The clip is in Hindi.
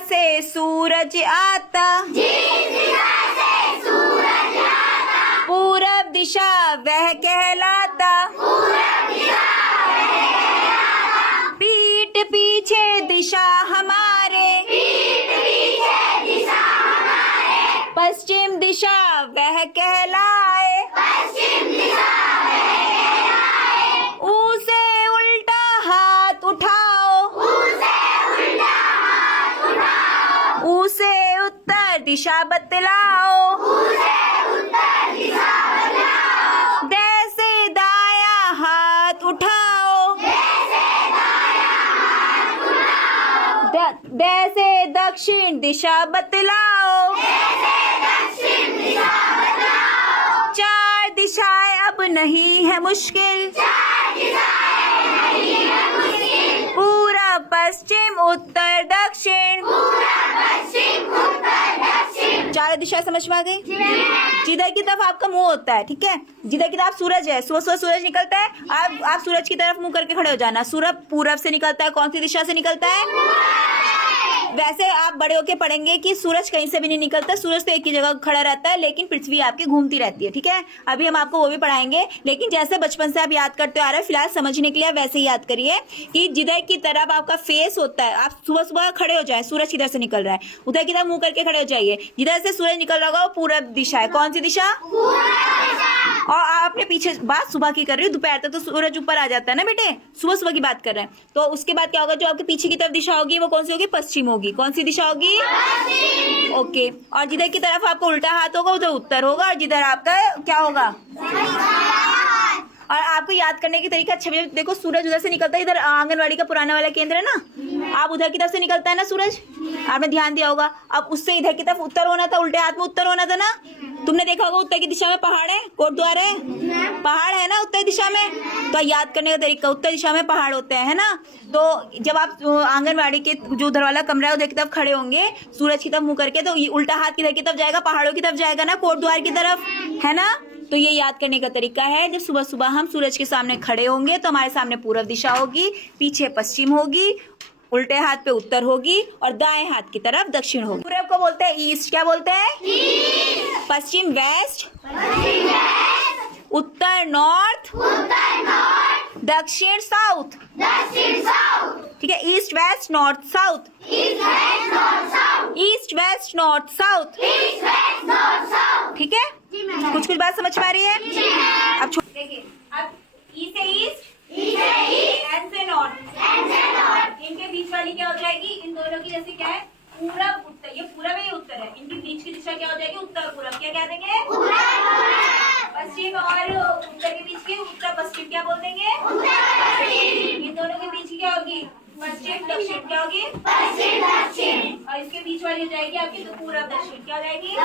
से सूरज आता, पूरब दिशा वह कहलाता, पीठ पीछे दिशा हमारे, पश्चिम दिशा वह कहलाए, ऊ से उल्टा हाथ उठाओ, ऊ से उत्तर दिशा बतलाओ, दे से दाया हाथ उठाओ, दे से दक्षिण दिशा बतलाओ, चार दिशाएं अब नहीं है मुश्किल, पूरब पश्चिम उत्तर दक्षिण, चार दिशा समझ में आ गई। जिधर की तरफ आपका मुंह होता है, ठीक है, जिधर की तरफ सूरज है, सुबह सुबह सूरज निकलता है, आप सूरज की तरफ मुंह करके खड़े हो जाना। सूरज पूरब से निकलता है, कौन सी दिशा से निकलता है? वैसे आप बड़े होके पढ़ेंगे कि सूरज कहीं से भी नहीं निकलता, सूरज तो एक ही जगह खड़ा रहता है, लेकिन पृथ्वी आपकी घूमती रहती है, ठीक है। अभी हम आपको वो भी पढ़ाएंगे, लेकिन जैसे बचपन से आप याद करते आ रहे हैं, फिलहाल समझने के लिए वैसे ही याद करिए कि जिधर की तरफ आपका फेस होता है, आप सुबह सुबह खड़े हो जाए, सूरज किधर से निकल रहा है, उधर की तरफ मुंह करके खड़े हो जाइए। जिधर से सूरज निकल रहा होगा वो पूरब दिशा है, कौन सी दिशा? और आप अपने पीछे बात सुबह की कर रही हो, दोपहर तक तो सूरज ऊपर आ जाता है ना बेटे, सुबह सुबह की बात कर रहे हैं। तो उसके बाद क्या होगा, जो आपके पीछे की तरफ दिशा होगी वो कौन सी होगी? पश्चिम होगी। कौन सी दिशा होगी? ओके। और जिधर की तरफ आपका उल्टा हाथ होगा उधर उत्तर होगा, और जिधर आपका क्या होगा? और आपको याद करने की तरीका अच्छा, देखो सूरज उधर से निकलता है, इधर आंगनवाड़ी का पुराना वाला केंद्र है ना, आप उधर की तरफ से निकलता है ना सूरज, आपने ध्यान दिया होगा। अब उससे इधर की तरफ उत्तर होना था, उल्टे हाथ में उत्तर होना था ना। तुमने देखा होगा उत्तर की दिशा में पहाड़ है, कोटद्वार है, पहाड़ है ना उत्तर दिशा में। तो याद करने का तरीका, उत्तर दिशा में पहाड़ होते हैं, है ना। तो जब आप आंगनवाड़ी के जो उधर वाला कमरा है उधर की तरफ खड़े होंगे, सूरज की तरफ मुंह करके, तो ये उल्टा हाथ किधर की तरफ जाएगा? पहाड़ों की तरफ जाएगा ना, कोटद्वार की तरफ, है ना। तो ये याद करने का तरीका है, जब सुबह सुबह हम सूरज के सामने खड़े होंगे तो हमारे सामने पूर्व दिशा होगी, पीछे पश्चिम होगी, उल्टे हाथ पे उत्तर होगी, और दाएं हाथ की तरफ दक्षिण होगी। पूरब को बोलते हैं ईस्ट, क्या बोलते हैं? ईस्ट। पश्चिम वेस्ट, उत्तर नॉर्थ, दक्षिण साउथ, ठीक है। East west north south, east west north south, ठीक है। कुछ कुछ बात समझ में आ रही है? अब देखिए, अब ई से ईस्ट, एन से नॉर्थ, इनके बीच वाली क्या हो जाएगी? इन दोनों की जैसे क्या है? पूरब उत्तर, ये पूरब है, ये उत्तर है, इनके बीच की दिशा क्या हो जाएगी? उत्तर पूरब। क्या कह देंगे? पश्चिम और उत्तर के बीच की उत्तर पश्चिम क्या बोल देंगे? इन दोनों के बीच की क्या होगी? पश्चिम दक्षिण, क्या होगी? पश्चिम दक्षिण। और इसके बीच वाली हो जाएगी आपकी तो पूरब दक्षिण, क्या हो जाएगी?